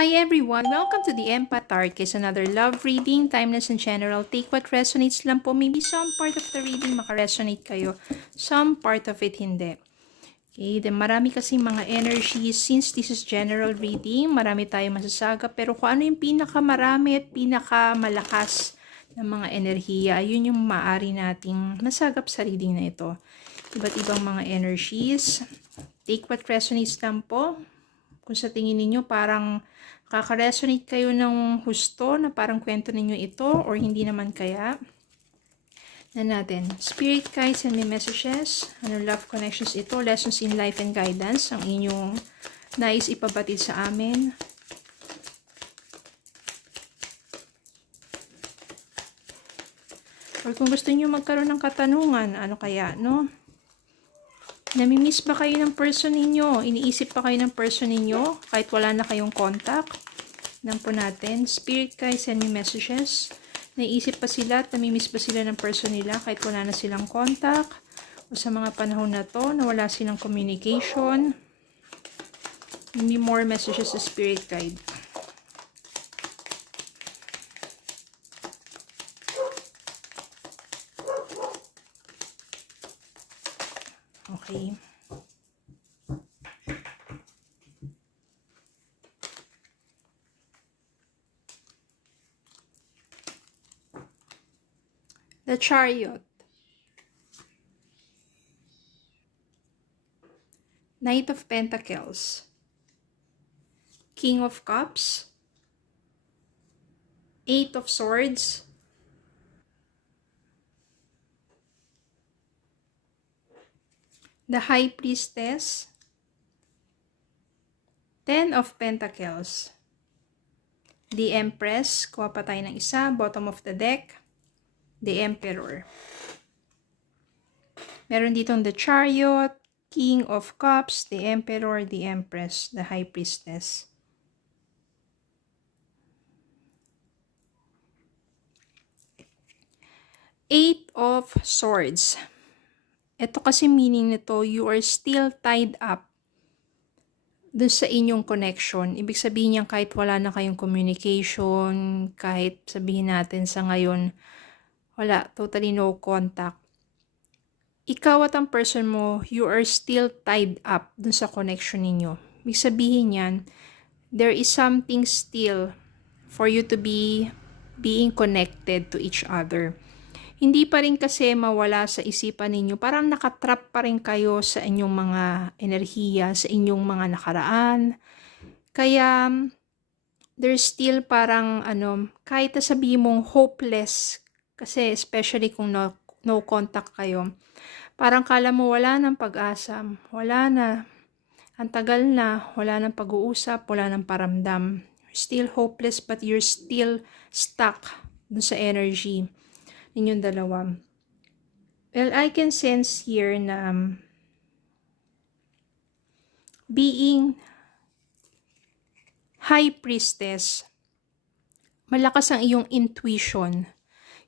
Hi everyone! Welcome to the Empath Arcade, another love reading, timeless and general. Take what resonates lang po. Maybe some part of the reading makaresonate kayo, some part of it hindi. Okay, then marami kasi mga energies. Since this is general reading, marami tayong masasagap. Pero kung ano yung pinakamarami at pinakamalakas ng mga enerhiya, yun yung maaari nating masagap sa reading na ito. Iba't ibang mga energies. Take what resonates lang po. Kung sa tingin ninyo parang kaka-resonate kayo ng husto na parang kwento ninyo ito or hindi naman kaya. Na natin. Spirit guides and may messages. Ano love connections ito? Lessons in life and guidance. Ang inyong nais ipabatid sa amin. Or kung gusto niyo magkaroon ng katanungan, ano kaya, no? Namimiss ba kayo ng person ninyo? Iniisip pa kayo ng person ninyo? Kahit wala na kayong contact? Nan po natin. Spirit guides send me messages. Naiisip pa sila at namimiss ba sila ng person nila kahit wala na silang contact? O sa mga panahon na to, na wala silang communication? Give me more messages sa spirit guide. Okay. The Chariot. Knight of Pentacles. King of Cups. Eight of Swords. The High Priestess. Ten of Pentacles. The Empress. Kuha pa tayo ng isa. Bottom of the deck. The Emperor. Meron ditong the Chariot, King of Cups, the Emperor, the Empress, the High Priestess. Eight of Swords. Ito kasi meaning nito, you are still tied up dun sa inyong connection. Ibig sabihin niyan kahit wala na kayong communication, kahit sabihin natin sa ngayon, wala, totally no contact. Ikaw at ang person mo, you are still tied up dun sa connection ninyo. Ibig sabihin yan, there is something still for you to be being connected to each other. Hindi pa rin kasi mawala sa isipan ninyo. Parang nakatrap pa rin kayo sa inyong mga enerhiya, sa inyong mga nakaraan. Kaya, there's still parang, kahit sabihin mong hopeless, kasi especially kung no contact kayo, parang kala mo wala ng pag-asa, wala na, ang tagal na, wala ng pag-uusap, wala ng paramdam. You're still hopeless but you're still stuck dun sa energy ninyong dalawa. Well, I can sense here na being High Priestess, malakas ang iyong intuition.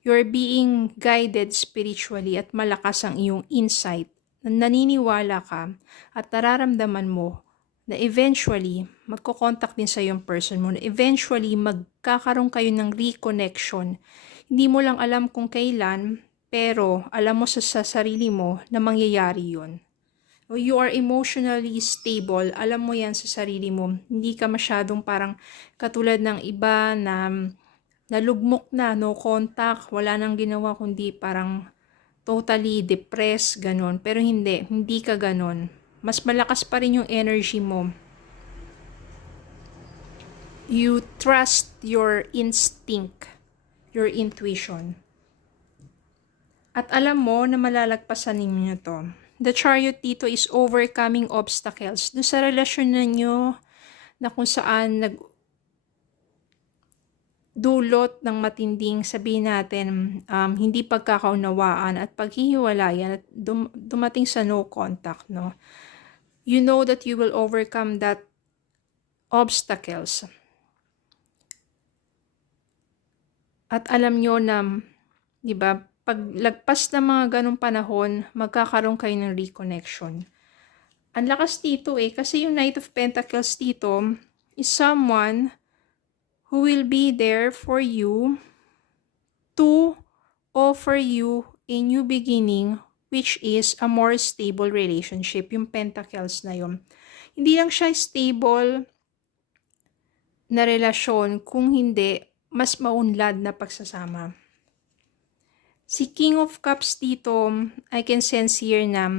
You're being guided spiritually at malakas ang iyong insight. Naniniwala ka at nararamdaman mo na eventually magko-contact din sa iyong person mo, na eventually magkakaroon kayo ng reconnection. Hindi mo lang alam kung kailan, pero alam mo sa sarili mo na mangyayari yun. O you are emotionally stable, alam mo yan sa sarili mo. Hindi ka masyadong parang katulad ng iba na nalugmok na, no contact, wala nang ginawa kundi parang totally depressed, ganon. Pero hindi ka ganon. Mas malakas pa rin yung energy mo. You trust your instinct, your intuition. At alam mo na malalagpasan ninyo to. The Chariot dito is overcoming obstacles. Doon sa relasyon ninyo na kung saan dulot ng matinding, sabihin natin, hindi pagkakaunawaan at paghihiwalayan at dumating sa no contact, no? You know that you will overcome that obstacles. At alam nyo na, di ba, paglagpas ng mga ganong panahon, magkakaroon kayo ng reconnection. Ang lakas dito kasi yung Knight of Pentacles dito is someone who will be there for you to offer you a new beginning, which is a more stable relationship. Yung pentacles na yun. Hindi lang siya stable na relasyon, kung hindi, mas maunlad na pagsasama. Si King of Cups dito, I can sense here na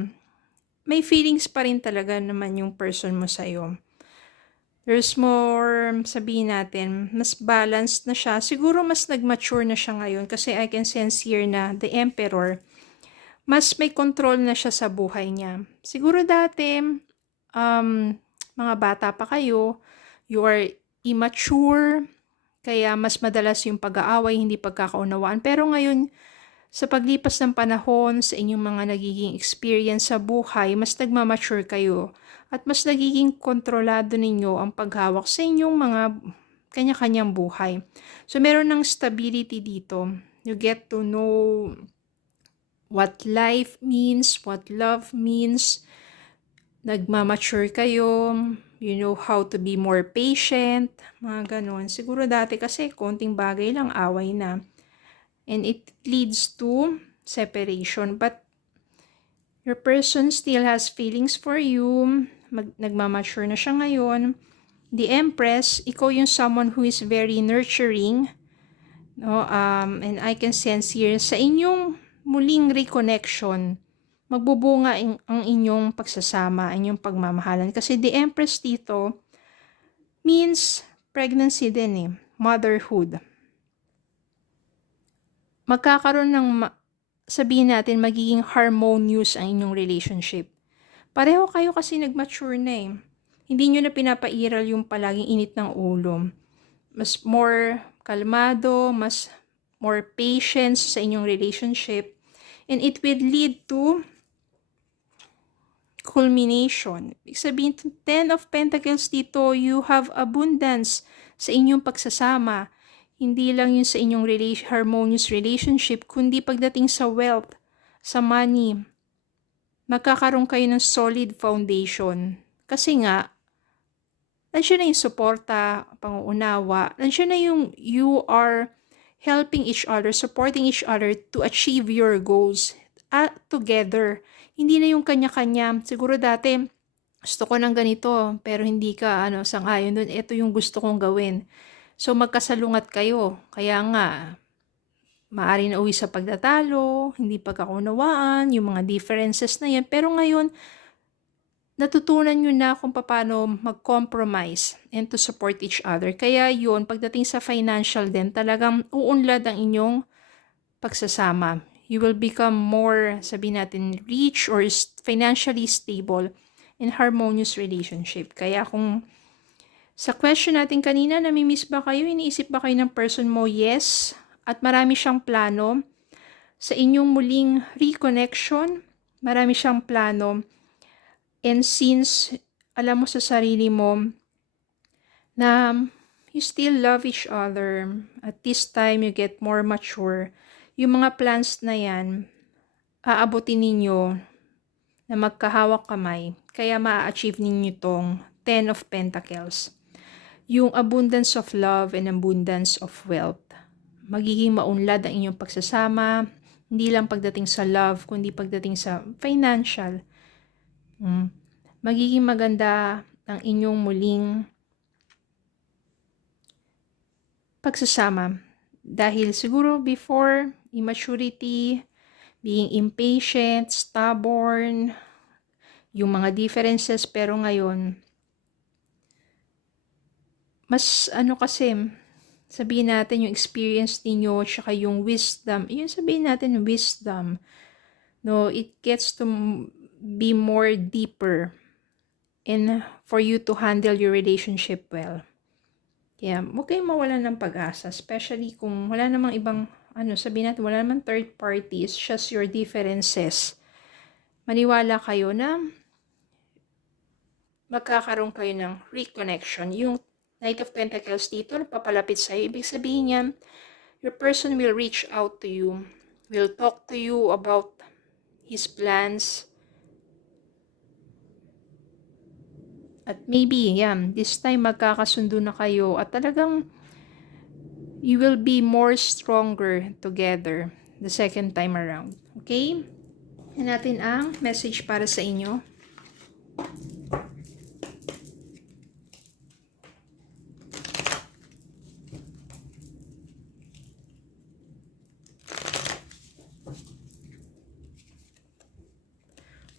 may feelings pa rin talaga naman yung person mo sa'yo. There's more, sabihin natin, mas balanced na siya. Siguro mas nag-mature na siya ngayon kasi I can sense here na the Emperor, mas may control na siya sa buhay niya. Siguro dati, mga bata pa kayo, you are immature, kaya mas madalas yung pag-aaway, hindi pagkakaunawaan. Pero ngayon, sa paglipas ng panahon, sa inyong mga nagiging experience sa buhay, mas nagmamature kayo at mas nagiging kontrolado ninyo ang paghawak sa inyong mga kanya-kanyang buhay. So, meron ng stability dito. You get to know what life means, what love means. Nagmamature kayo. You know how to be more patient. Mga ganon. Siguro dati kasi konting bagay lang, away na. And it leads to separation. But your person still has feelings for you. Nagmamature na siya ngayon. The Empress, ikaw yung someone who is very nurturing. No? And I can sense here, sa inyong muling reconnection, magbubunga ang inyong pagsasama, ang inyong pagmamahalan. Kasi the Empress dito means pregnancy din eh. Motherhood. Magkakaroon ng, sabihin natin, magiging harmonious ang inyong relationship. Pareho kayo kasi nag-mature na eh. Hindi nyo na pinapairal yung palaging init ng ulo. Mas more kalmado, mas more patience sa inyong relationship. And it will lead to culmination. Ibig sabihin, 10 of Pentacles dito, you have abundance sa inyong pagsasama. Hindi lang yun sa inyong harmonious relationship, kundi pagdating sa wealth, sa money, magkakaroon kayo ng solid foundation. Kasi nga, nandiyan na yung suporta, panguunawa, nandiyan na yung you are helping each other, supporting each other to achieve your goals together. Hindi na yung kanya-kanya. Siguro dati, gusto ko ng ganito, pero hindi ka sang-ayon dun. Ito yung gusto kong gawin. So, magkasalungat kayo. Kaya nga, maaari na uwi sa pagtatalo, hindi pagkakunawaan, yung mga differences na yan. Pero ngayon, natutunan nyo na kung paano mag-compromise and to support each other. Kaya yun, pagdating sa financial din, talagang uunlad ang inyong pagsasama. You will become more, sabihin natin, rich or financially stable in harmonious relationship. Kaya kung sa question natin kanina, namimiss ba kayo? Iniisip ba kayo ng person mo? Yes. At marami siyang plano. Sa inyong muling reconnection, marami siyang plano. And since alam mo sa sarili mo na you still love each other, at this time you get more mature, yung mga plans na yan, aabutin ninyo na magkahawak kamay. Kaya maa-achieve ninyo tong 10 of Pentacles. Yung abundance of love and abundance of wealth. Magiging maunlad ang inyong pagsasama, hindi lang pagdating sa love, kundi pagdating sa financial. Magiging maganda ang inyong muling pagsasama. Dahil siguro before, immaturity, being impatient, stubborn, yung mga differences, pero ngayon, mas kasi, sabihin natin yung experience ninyo, tsaka yung wisdom, yun sabihin natin wisdom, no, it gets to be more deeper and for you to handle your relationship well. Kaya, huwag kayong mawalan ng pag-asa, especially kung wala namang ibang, sabihin natin, wala namang third party, it's just your differences. Maniwala kayo na magkakaroon kayo ng reconnection. Yung Knight of Pentacles dito, papalapit sa'yo. Ibig sabihin niyan, your person will reach out to you, will talk to you about his plans. At maybe, this time magkakasundo na kayo at talagang You will be more stronger together the second time around. Okay? Yan natin ang message para sa inyo.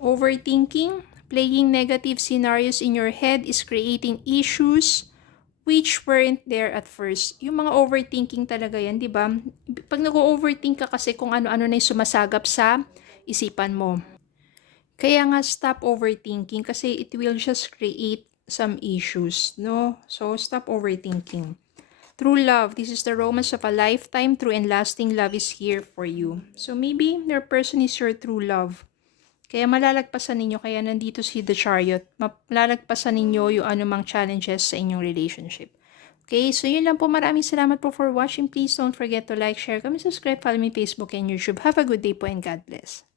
Overthinking, playing negative scenarios in your head is creating issues which weren't there at first. Yung mga overthinking talaga yan, di ba? Pag nag-overthink ka kasi kung ano-ano na yung sumasagap sa isipan mo. Kaya nga stop overthinking kasi it will just create some issues, no? So stop overthinking. True love, this is the romance of a lifetime. True and lasting love is here for you. So maybe your person is your true love. Kaya malalagpasan ninyo, kaya nandito si The Chariot, malalagpasan ninyo yung anumang challenges sa inyong relationship. Okay, so yun lang po. Maraming salamat po for watching. Please don't forget to like, share, comment, subscribe, follow me Facebook and YouTube. Have a good day po and God bless.